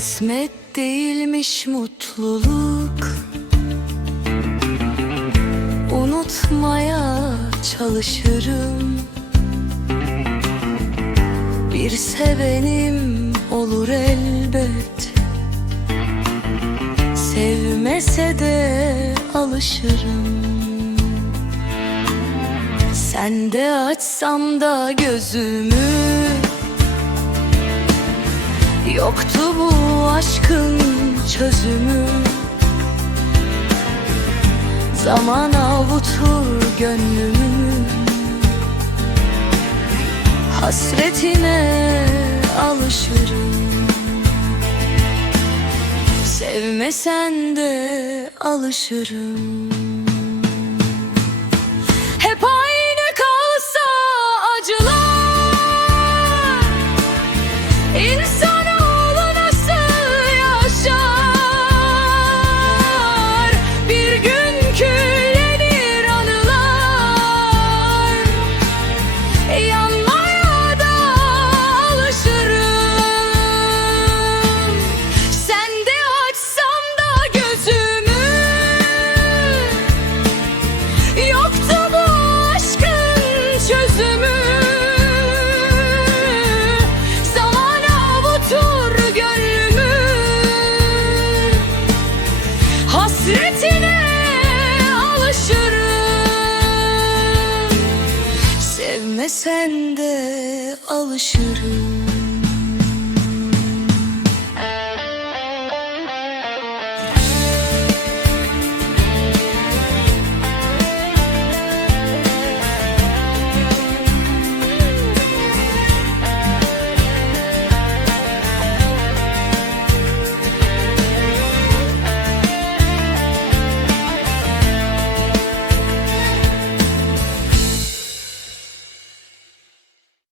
Kısmet değilmiş mutluluk. Unutmaya çalışırım. Bir sevenim olur elbet. Sevmese de alışırım. Sen de açsam da gözümü Yoktu bu aşkın çözümü. Zaman avutur gönlümü. Hasretine alışırım. Sevmesen de alışırım Hasretine alışırım. Sevmesen de alışırım